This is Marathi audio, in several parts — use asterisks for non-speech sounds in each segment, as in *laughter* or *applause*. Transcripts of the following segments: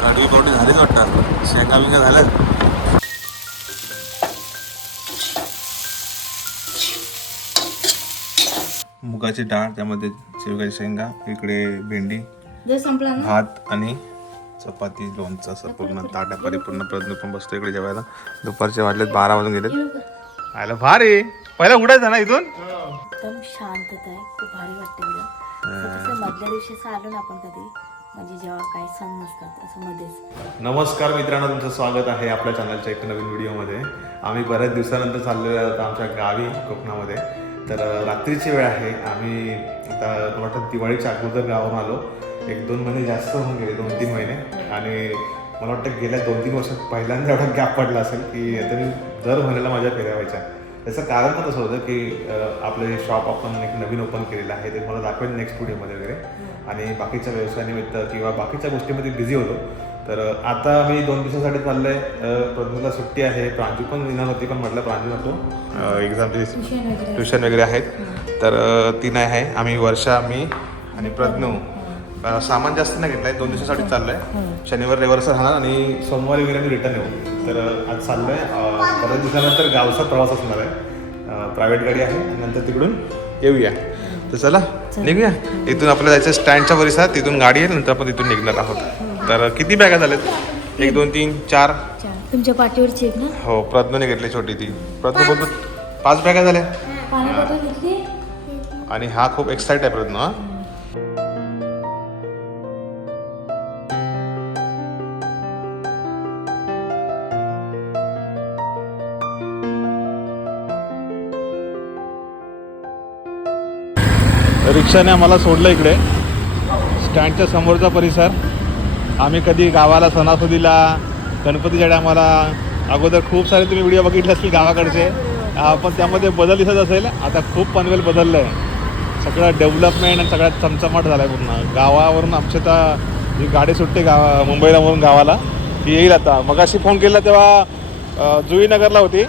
कडवी पावटी झालीच वाटतात शेंगा बिंगा झाल्यात. मुगाची डाळ त्यामध्ये शेवगाची शेंगा इकडे भेंडी भात आणि चपाती लोणचं असं पूर्ण ताट्या परिपूर्ण प्रयत्न पण बसतो इकडे जेवायला. दुपारचे वाजलेत बारा वाजून गेलेत. आयला भारी. पहिला उडायचं ना इथून? एकदम शांतता आहे. खूप भारी वाटते मला मधल्या दिवशी आलो ना आपण कधी. म्हणजे जेव्हा सण नसतात असं मध्येच. नमस्कार मित्रांनो तुमचं स्वागत आहे आपल्या चॅनलच्या एक नवीन व्हिडिओमध्ये. आम्ही बऱ्याच दिवसानंतर चाललेलो आहोत आमच्या गावी कोकणामध्ये. तर रात्रीची वेळ आहे. आम्ही आता मला वाटतं दिवाळीच्या अगोदर गावावरून आलो. एक दोन महिने जास्त होऊन गेले दोन तीन महिने. आणि मला वाटतं गेल्या दोन तीन वर्षात पहिल्यांदा एवढा गॅप पडला असेल की आता मी दर महिन्याला माझ्या फेऱ्या व्हायच्या. त्याचं कारण पण असं होतं की आपलं हे शॉप आपण एक नवीन ओपन केलेलं आहे. ते मला दाखवेल नेक्स्ट व्हिडिओमध्ये वगैरे. आणि बाकीच्या व्यवसायानिमित्त किंवा बाकीच्या गोष्टीमध्ये बिझी होतो. तर आता मी दोन दिवसासाठी चाललोय. अं, प्रज्ञूला सुट्टी आहे. प्रांजू पण येणार होती पण म्हटलं प्रांजू नको. एक्झामची ट्युशन वगैरे. आहेत. तर ती नाही आहे. आम्ही वर्षा मी आणि प्रज्ञू. अं, सामान जास्त नाही घेतलंय. दोन दिवसासाठी चाललोय. शनिवार रविवारचं राहणार आणि सोमवारी वगैरे मी रिटर्न येऊ. तर आज चाललोय. अं, बऱ्याच दिवसानंतर गावचा प्रवास असणार आहे. प्रायव्हेट गाडी आहे. नंतर तिकडून येऊया. तर चला. निघूया. इथून आपल्याला जायचं स्टँडच्या परिसरात तिथून गाडी आहे नंतर आपण तिथून निघणार आहोत. तर किती बॅगा झाल्यात? एक दोन तीन चार. तुमच्या पाठीवरची एक ना? हो प्रज्ञने घेतली छोटी ती. प्रज्ञ बोलतो पाच बॅगा झाल्या? आणि हा खूप एक्साइट आहे प्रज्ञ रिक्षाने आम्हाला सोडलं इकडे. स्टँडच्या समोरचा परिसर. आम्ही कधी गावाला सणासुदीला गणपतीच्या टायमाला अगोदर खूप सारे तुम्ही व्हिडिओ बघितले असतील गावाकडचे. पण त्यामध्ये बदल दिसत असेल. आता खूप पनवेल बदललं आहे सगळं डेव्हलपमेंट आणि सगळ्यात चमचमाट झाला आहे पूर्ण. गावावरून आमच्या आता जी गाडी सुटते गावा मुंबईला वरून गावाला. ती येईल आता. मगाशी फोन केला तेव्हा जुईनगरला होती.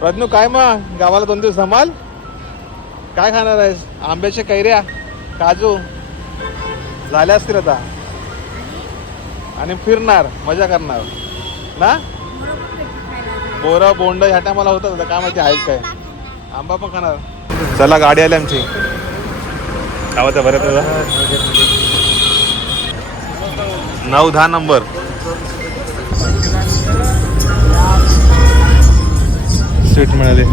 प्रज्ञू काय मग? गावाला दोन दिवस जमाल काय खाणार आहेस? आंब्याच्या कैऱ्या काजू झाल्या असतील आता. आणि फिरणार मजा करणार. ना? बोरं बोंड ह्या टायमाला होतात काय माहिती आहेत काय. आंबा पण खाणार. चला गाडी आली आमची. गावात बरं तुझा? नऊ दहा नंबर. सीट मिळाली.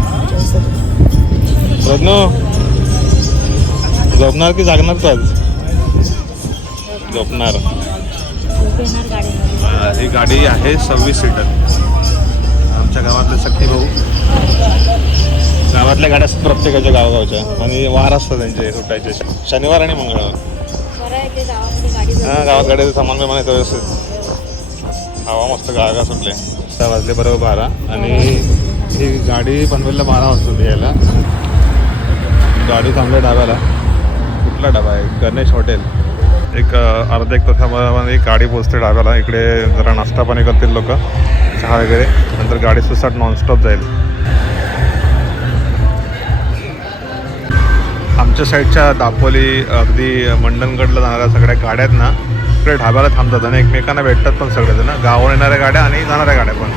प्रज्ञू झोपणार की जागणार तू आज झोपणार ही गाडी आहे सव्वीस सीटर. आमच्या गावातले सक्ती भाऊ. गावातल्या गाड्या असतात प्रत्येकाच्या गावागावच्या. आणि वार असतात त्यांचे सुटायचे शनिवार आणि मंगळवार. हा गावात गाड्याचं सामान बिमान येतं व्यवस्थित. हवा मस्त गाळगा सुटले. सहा वाजले बरोबर बारा. आणि ही. गाडी पनवेलला बारा वाजता यायला गाडी थांबल्या डाब्याला कुठला डाबा आहे? गणेश हॉटेल एक अर्धा एक तासामध्ये एक गाडी पोचते डाब्याला इकडे जरा नाश्ता पाणी करतील लोक. चहा वगैरे. नंतर गाडी सुसाट नॉनस्टॉप जाईल. आमच्या साईडच्या दापोली अगदी मंडणगडला जाणाऱ्या सगळ्या गाड्या आहेत ना इकडे ढाब्याला थांबतात आणि एकमेकांना भेटतात पण सगळेजण. गावावर येणाऱ्या गाड्या आणि जाणाऱ्या गाड्या पण.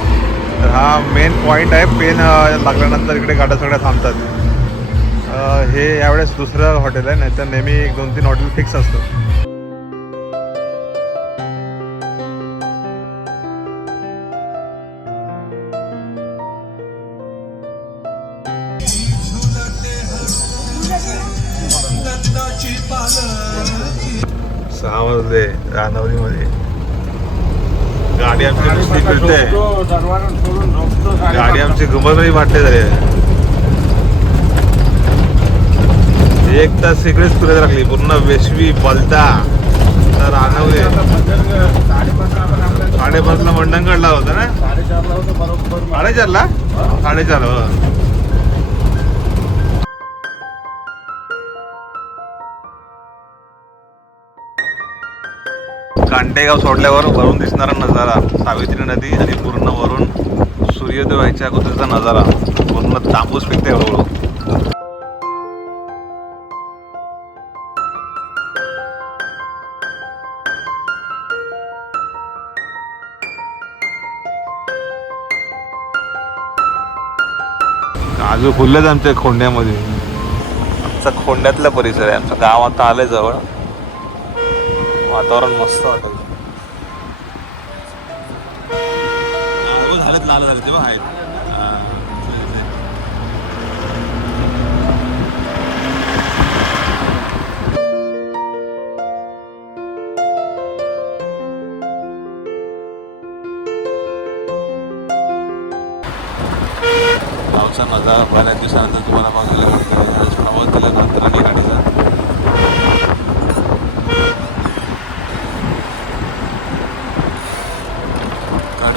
तर हा मेन पॉईंट आहे. पेन लागल्यानंतर इकडे गाड्या सगळ्या थांबतात. हे यावेळेस दुसरं हॉटेल आहे नाहीतर नेहमी एक दोन तीन हॉटेल फिक्स असतं. सहा वाजले रानवलीमध्ये. गाडी आमची नुसती फिरते. गाडी आमची घुमरही वाटते झाली एक तास इकडेच फिरत राखली पूर्ण वेशवी पलता तर रानवले साडेपाचला मंडणगडला होता ना? साडेचारला साडेचार हो. कांटेगाव सोडल्यावर वरून दिसणारा नजारा सावित्री नदी आणि पूर्ण वरून सूर्योदय व्हायच्या अगोदरचा नजारा. पूर्ण तांबूस पिकते हळूहळू. काजू फुललेच आमच्या खोंड्यामध्ये. आमचा खोंड्यातला परिसर आहे. आमचं गाव आता आलंय जवळ. वातावरण मस्त वाटत झालेत लाल झाले तेव्हा आहेत. पावसा माझा बऱ्याच दिवसानंतर तुम्हाला मग भेटतो आवाज दिला नंतर आली गाडीचा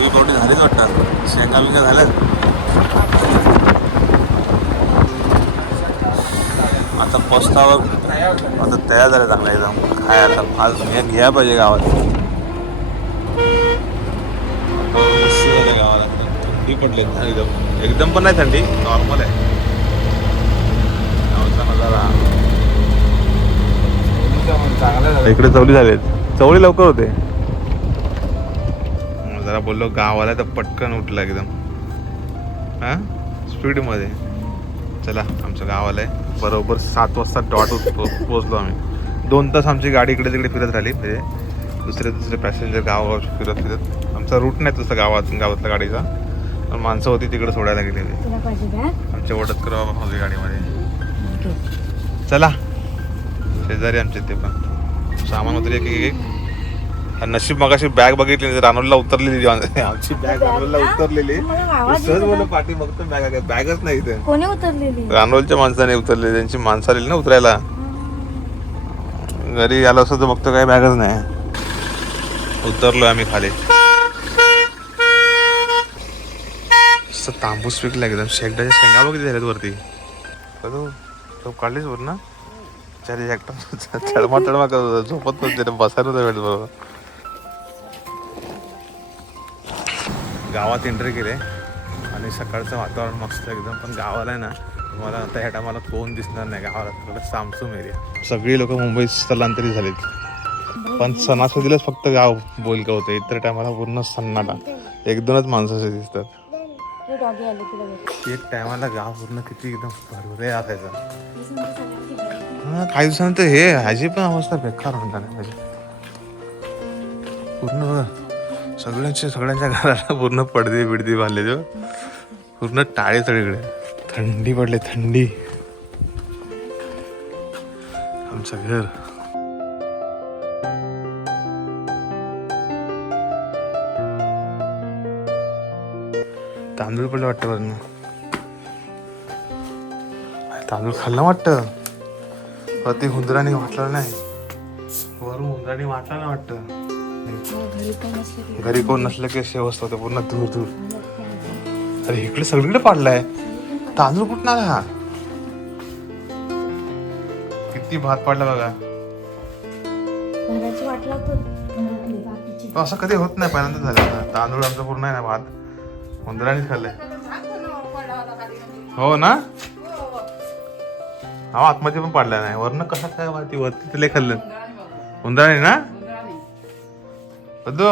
कडवी झालीच वाटतात शेंगा बिंगा झाल्यात. आता पस्तावर आता तयार झाला चांगला एकदम. काय आता आज घ्या घ्या पाहिजे गावात. गावाला. थंडी पडली एकदम. एकदम पण नाही थंडी. नॉर्मल आहे. इकडे चवली झालेत. चवळी लवकर होते. जरा बोललो गावाला तर पटकन उठला एकदम. हा? स्पीडमध्ये. चला आमच्या गावाला आहे. बरोबर सात वाजता डॉट पोचलो आम्ही. दोन तास आमची गाडी इकडे तिकडे फिरत राहिली. म्हणजे दुसरे दुसरे पॅसेंजर गावावर फिरत फिरत. आमचा रूट नाही तसं गावात गावातल्या गाडीचा. पण माणसं होती तिकडे सोडायला गेलेली तुला पाहिजे बॅग आमच्या ओढत करावं हवी गाडीमध्ये. चला. शेजारी आमचे ते पण. सामान होतं एक एक एक. आणि नशीब मगाशी बॅग बघितली नाही, रानोलला उतरलेली आमची बॅग रानोलला उतरलेली. मला आवाज सहज बोललो पाठी बघतो बॅग बॅगच नाही इथे. कोणी उतरलेली? रानोलच्या माणसाने उतरले त्यांची माणसं आलेली ना उतरायला. घरी आलो असं तर बघतो काय बॅगच नाही. उतरलो आम्ही खाली. असं तांबूस पिकला एकदम. शेगडाच्या शेंगा बघितली झाल्यात वरती. कदू तो काढलीच वर ना? चार एकटा चढमा चढमा करत होता. झोपत नव्हते बसायला नव्हतं भेटत बरोबर गावात एंट्री केले. आणि सकाळचं वातावरण मस्त एकदम. पण गावाला आहे ना तुम्हाला आता ह्या टायमाला कोण दिसणार नाही. गावाला थोडं सामसूम एरिया सगळी लोक मुंबईत स्थलांतरित झालीत. पण सणासुदीलाच फक्त गाव बोलकं होतं. इतर टायमाला पूर्ण सन्नाटा. एक दोनच माणसं दिसतात. डॉगी आली तुला भेट एक टायमाला गाव पूर्ण किती एकदम भरभरे असायचं हा, काही दिवसानंतर हे ह्याची पण अवस्था बेकार होणार आहे म्हणजे. पूर्ण सगळ्यांच्या सगळ्यांच्या घराला पूर्ण पडदे बिडदे बांधले ते पूर्ण टाळे सगळीकडे. थंडी पडली थंडी. आमचं घर. तांदूळ पडलं वाटतं वरनं. तांदूळ खाल्लं वाटतं? वरती हुंदराने वाटलं नाही. वरून हुंदराने वाटलं ना वाटतं. घरी कोण नसलं की अशी अवस्था होते पूर्ण दूर दूर अरे इकडे सगळीकडे पाडलाय. तांदूळ कुठं आला हा? किती भात पाडला बघा. असं कधी होत नाही पहिल्यांदा झालं. तांदूळ आमचं पूर्ण आहे ना भात. हुंदरानेच खाल्लंय. हो ना? हा. आतमध्ये पण पाडला नाही. वरनं कसा काय माहिती वरती तुला खाल्लं. उंदराने ना? पदू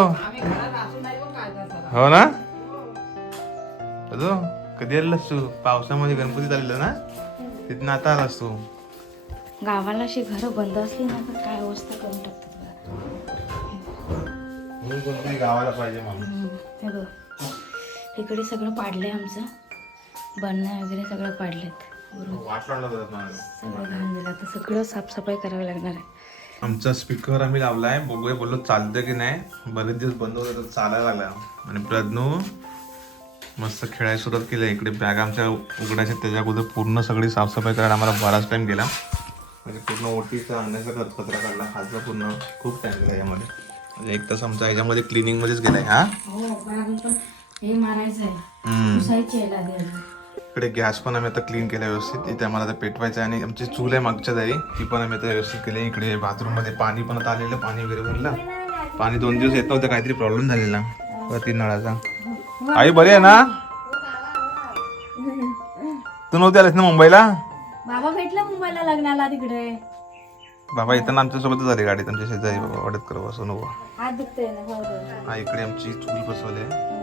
हो ना? पदू कधी आलेलास तू पावसामध्ये गणपती आलेला ना? तिथनं आता आलास तू गावाला अशी घरं बंद असली ना तर काय अवस्था करून टाकतात गावाला पाहिजे माणूस हे इकडे सगळं पाडलंय आमचं. बनणं वगैरे सगळं पाडलेत. माणूस. सगळं घाण दिलं आता सगळं साफसफाई करावी लागणार आहे. आमचा स्पीकर आम्ही लावलाय. बघूया बोललो चालतं की नाही. बरेच दिवस बंद होतं तर चालायला लागला. आणि प्रज्ञू मस्त खेळायला सुरुवात केली. इकडे बॅग आमच्या उघडायच्या त्याच्या अगोदर पूर्ण सगळी साफसफाई करायला आम्हाला बराच टाइम गेला. म्हणजे पूर्ण ओटीचा आणण्याचा खत कचरा काढला. खायचा पूर्ण खूप टाइम गेला यामध्ये. म्हणजे एक तास आमचा ह्याच्यामध्ये क्लिनिंगमध्येच गेलाय हा? हो पण हे. पुसायची इकडे गॅस पण आम्ही आता क्लीन केला व्यवस्थित. इथे आम्हाला आता पेटवायचं आहे आणि आमची चूल आहे मागच्या जाई ती पण आम्ही आता व्यवस्थित केली. इकडे बाथरूममध्ये पाणी पण आता आलेलं. पाणी वगैरे भरलं. पाणी दोन दिवस येत नव्हतं. काहीतरी प्रॉब्लेम झालेला. वरती नळाचा. आई बरी आहे ना? तू नव्हती आलीस ना मुंबईला? बाबा भेटला मुंबईला लग्नाला तिकडे. बाबा येताना आमच्या सोबतच आली गाडी. आमच्या शेजारी बाबा वाटत कर बसून हो हो. हा इकडे आमची चूल बसवली आहे.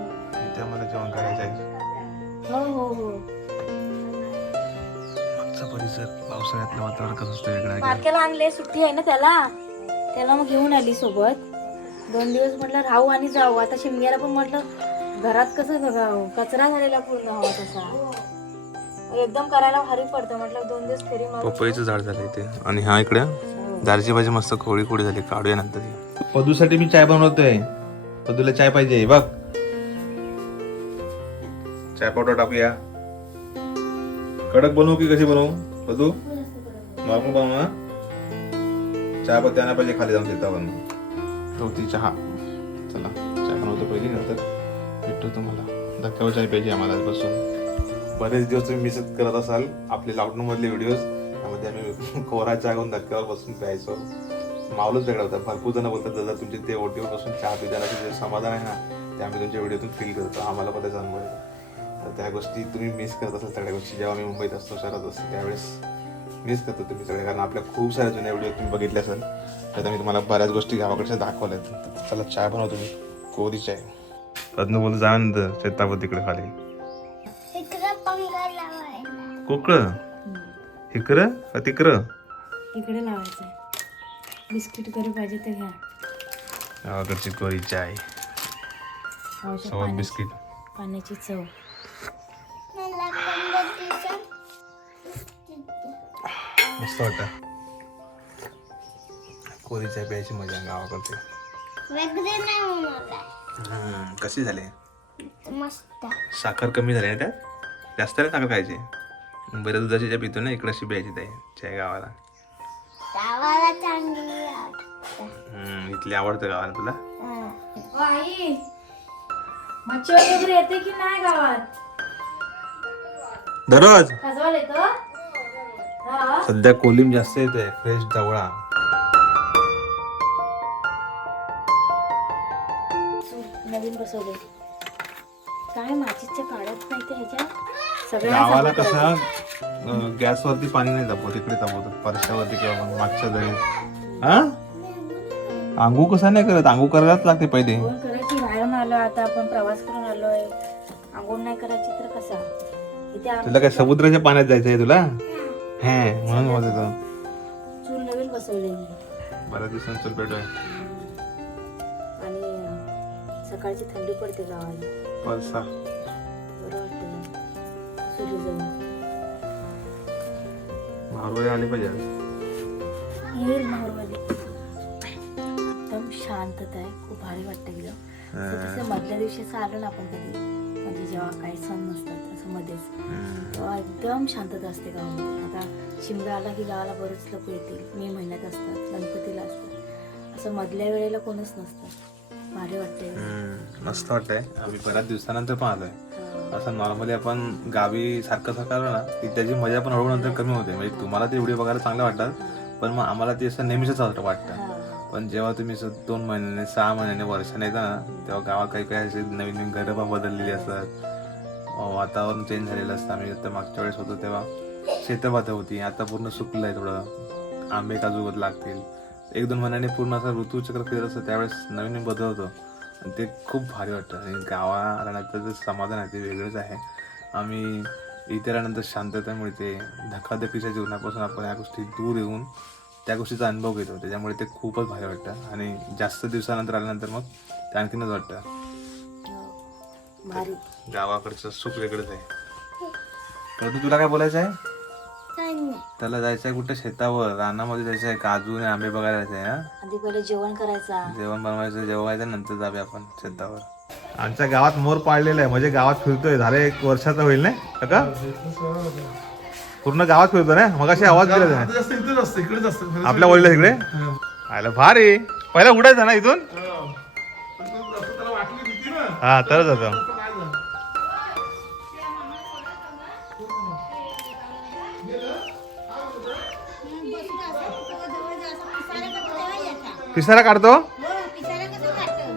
इथे आम्हाला जेवण करायचं आहे. हो हो हो. गावाचा परिसर पावसाळ्यातलं वातावरण कसं असतं वेगळं बारक्याला आणले सुट्टी आहे ना त्याला? त्याला मग घेऊन आली सोबत. दोन दिवस म्हटलं राहू आणि जाऊ. आता शिमग्याला पण म्हटलं घरात कसं बघावं कचरा झालेला पूर्ण हवा तसा. एकदम करायला भारी पडतं. म्हटलं दोन दिवस फेरी पपईचं झाड झालं इथे. आणि हा इकडे हो. दालची भाजी मस्त खोडी खोडी झाली. काढूया नंतर. पदूसाठी मी चाय बनवतोय. पदूला चाय पाहिजे बघ. चाय पावडर टाकूया. कडक बनवू की कशी बनवू? पदू नॉर्मल बनवू ना चहा पत्ती आणा पाहिजे खाली जाऊन तिथं बनवू गवती चहा. चला चाय बनवतो पहिली नंतर भेटतो तुम्हाला. धक्क्यावर चाय पाहिजे आम्हाला बसून. बरेच दिवस तुम्ही मिस करत असाल आपले लॉकडाऊनमधले व्हिडिओज त्यामध्ये आम्ही *laughs* कोरा चहा घेऊन धक्क्यावर बसून प्यायचो. मावलंच वेगळा होता. भरपूर जण बोलतात दादा तुमचे ते ओटीवर बसून चहा पिताना जे समाधान आहे ना ते आम्ही तुमच्या व्हिडिओतून फील करतो. आम्हाला पण त्याचा अनुभव येतो तर त्या गोष्टी तुम्ही मिस करत असाल सगळ्या गोष्टी. जेव्हा आम्ही मुंबईत असतो शहरात असतो त्यावेळेस मिस करतो तुम्ही सगळे. कारण आपल्या खूप साऱ्या जुन्या व्हिडिओ तुम्ही बघितले असाल त्यात आम्ही तुम्हाला बऱ्याच गोष्टी गावाकडच्या दाखवल्यात. तर चला चाय बनवा तुम्ही. कोरी चाय पद्म बोल जा शेतावर तिकडे खाली. कोकळ? इकडं का तिकडं? इकडे लावायचं बिस्किट करी पाहिजे तर घ्या. गावाकडची कोरी चाय. सोबत बिस्किट. पाण्याची चव. मस्त वाटतं. कोरी चाय प्यायची मजा गावाकडची. कशी झाली? मस्त. साखर कमी झाली ना त्यात? जास्त नाही साखर खायची? बरं दुधाची चाय पितो ना इकडं अशी प्यायची ताई चाय गावाला. इथली आवडतं गावाला तुला. आई मच्छी वगैरे येते की नाही गावात? दररोज? येतो. सध्या कोलिम जास्त येते फ्रेश जवळा नवीन बसवले काय माचीच्या काढत नाही ते ह्याच्यात? सगळ्या गावाला कसं गॅसवरती पाणी नाही तापवत इकडे तापवत परशावरती किंवा मग मागच्या दरीत हा? आंघोळ कसं नाही करत? आंघोळ करायलाच लागते पहिले. आंघोळ करायची बाहेरून आलो आता आपण प्रवास करून आलोय. आंघोळ नाही करायची तर कसा? इथे आम- तुला काय समुद्राच्या पाण्यात जायचंय तुला? हे म्हणून बोलत होतो. चूल नवीन बसवलेली. बऱ्याच दिवसांनी चूल पेटोय आणि अं, सकाळची थंडी पडते गावाला. परसा बरं वाटतं चुलीजवळ मारवाडी आली पाहिजे आज. येईल माहूरवाली एकदम शांतता आहे. खूप भारी वाटतं एकदम. तसं मधल्या दिवशी असं आलो ना आपण कधी म्हणजे जेव्हा काही सण नसतात असं मध्येच. तेव्हा एकदम शांतता असते गावामध्ये. आता शिमगा आला की गावाला बरेच लोक येतील. मे महिन्यात असतात गणपतीला असतात. असं मधल्या वेळेला कोणच नसतं. भारी वाटते मस्त वाटतंय. आम्ही बऱ्याच दिवसानंतर पण आलोय. असं नॉर्मली आपण गावी सारखं सारखं ना की त्याची मजा पण हळूहळू नंतर कमी होते. म्हणजे तुम्हाला ते व्हिडिओ बघायला चांगले वाटतात पण मग आम्हाला ते असं नेहमीच वाटतं. पण जेव्हा तुम्ही असं दोन महिन्याने सहा महिन्याने वर्षाने येता ना तेव्हा गावात काही काही असे नवीन नवीन घरं पण बदललेली असतात. वातावरण चेंज झालेलं असतं. आम्ही आता मागच्या वेळेस होतो तेव्हा शेतभात होती. आता पूर्ण सुकलं आहे थोडं. आंबे काजू लागतील. एक दोन महिन्याने पूर्ण असं ऋतूचक्र फिरत असतं. त्यावेळेस नवीन नवीन बदल होतो. आणि ते खूप भारी वाटतं. आणि गावा जे समाधान आहे ते वेगळंच आहे. आम्ही इतरांनंतर शांतता मिळते धकाधकीच्या जीवनापासून आपण या गोष्टी दूर येऊन त्या गोष्टीचा अनुभव घेतो त्याच्यामुळे ते खूपच भारी वाटतं. आणि जास्त दिवसानंतर आल्यानंतर मग ते आणखीनच वाटतं. हो. भारी. गावाकडचं सुख वेगळंच आहे. तर तुला काय बोलायचं आहे? त्याला जायचं आहे कुठं? शेतावर. रानामध्ये जायचं आहे काजू आणि आंबे बघायला जायचं आहे हा? आधी पहिले जेवण करायचा. जेवण बनवायचं जेवायचं नंतर जाऊया आपण शेतावर. आमच्या गावात मोर पाळलेला आहे. म्हणजे गावात फिरतोय. झाले एक वर्षाचा होईल नाही? का पूर्ण गावात फिरतो ना? मग अशी आवाज दिला आता जास्त इथेच असतं इकडेच असतं. आपल्या वडील तिकडे आयला भारी. पहिला उडायचा ना इथून? त्याला वाटली भीती ना. हा असं काय झालं? पिसारा काढतो?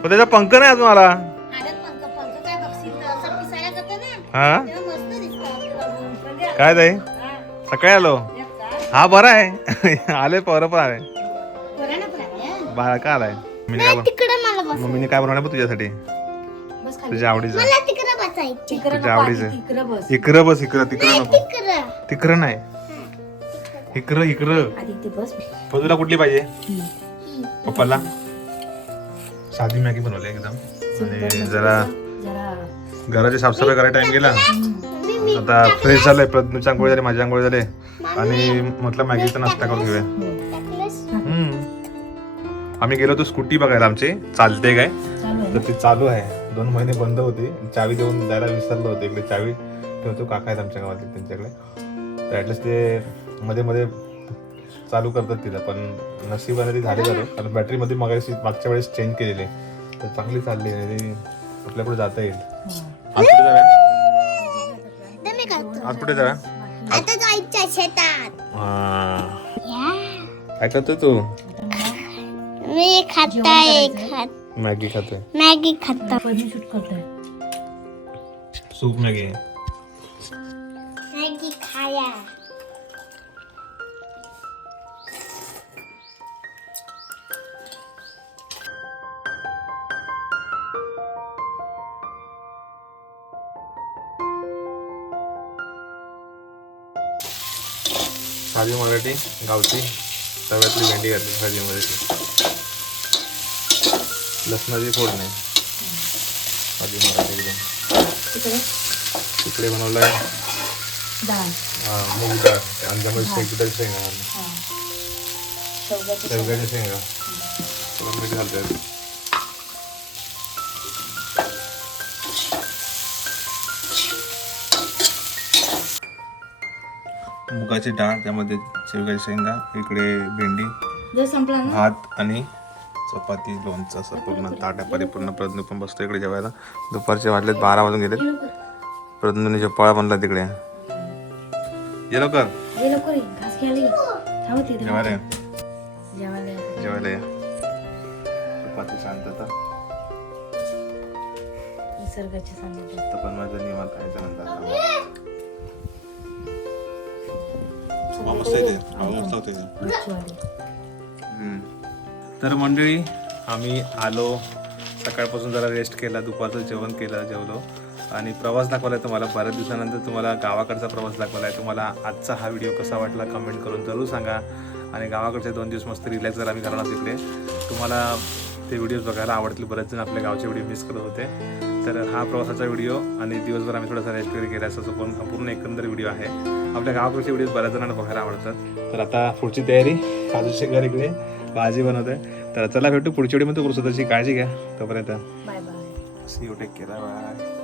पण त्याचा पंख नाही अजून आला? हा? काय ताई? सकाळी आलो. हा बरा आहे. *laughs* आले पर पण आले. बाळा का आलाय? मी काय बन- तिकडे मला बस. मम्मीने काय बनवलं तुझ्यासाठी? बस खाली. तुझ्या आवडीचं. तुझ्या आवडीचं. इकडं बस इकडं तिकडं नको. तिकडे. नाही. इकडं इकडं. तुला कुठली पाहिजे? ही. पप्पाला? साधी मॅगी बनवली एकदम. आणि जरा जरा घराची साफसफाई करायला टाइम गेला. आता फ्रेश झालंय प्रज्ञूची आंघोळ झाली माझी आंघोळ झाले. आणि म्हटलं मॅगीचा नाश्ता करून घेऊया? हम्म. आम्ही गेलो होतो स्कूटी बघायला आमची चालते काय? चालू तर ती चालू आहे. दोन महिने बंद होती. चावी देऊन जायला विसरलो होतो इकडे चावी ठेवतो. काका आहेत आमच्या गावातले त्यांच्याकडे. तर ॲटलिस्ट ते मध्ये मध्ये चालू करतात तिला पण नशिबाने ती झाली झालं कारण बॅटरीमध्ये मगाशी मागच्या वेळेस चेंज केलेली. तर चांगली चालली आहे ती आपल्या पुढे जाता येईल. आज पुढे जाऊया आता जायचं शेतात. या. काय करतो तू? मी खाताय खात मॅगी खातोय. मॅगी खाता पहिले शूट करतोय. Soup Maggi. मॅगी खाया. साधी मराठी गावची तव्यातली भेंडी घातली साधी मराठी. लसणाची फोडणी. साधी मराठी एकदम. तिकडे तिकडे बनवलाय. डाळ. हा, मूग डाळ. शेंगा. शेवग्याच्या शेंगा. मीठ घालतात मुगाची डाळ त्यामध्ये शेवग्याच्या शेंगा इकडे भेंडी भात आणि चपाती लोणचं असं पूर्ण ताट आहे परिपूर्ण प्रज्ञू पण बसतो इकडे जेवायला. दुपारचे वाजलेत बारा वाजून गेलेत. प्रज्ञूने झोपाळा बनला तिकडे. ये लवकर. जेवायला ये. जेवायला ये. चपाती शांतता निसर्गाची सांगितलं पण माझं निवांत आहे मस्त आहे मस्त होते हम्म. तर मंडळी आम्ही आलो. सकाळपासून जरा रेस्ट केला दुपारचं जेवण केलं जेवलो. आणि प्रवास दाखवला तुम्हाला. बऱ्याच दिवसानंतर तुम्हाला गावाकडचा प्रवास दाखवला आहे तुम्हाला आजचा हा व्हिडिओ कसा वाटला कमेंट करून जरूर सांगा. आणि गावाकडचे दोन दिवस मस्त रिलॅक्स जर आम्ही करणार तिकडे. तुम्हाला ते व्हिडिओज बघायला आवडतील. बरेच जण आपल्या गावचे व्हिडिओ मिस करत होते. तर हा प्रवासाचा व्हिडिओ आणि दिवसभर आम्ही थोडासा रेस्ट वगैरे केला असा पण पूर्ण एकंदर व्हिडिओ आहे. आपल्या गावाकडचे व्हिडिओ बऱ्याच जणांना बघायला आवडतात. तर आता पुढची तयारी काजूचे घर इकडे भाजी बनवत. आहे तर चला भेटू पुढच्या व्हिडिओमध्ये स्वतःची काळजी घ्या. तोपर्यंत. Bye bye see you take care bye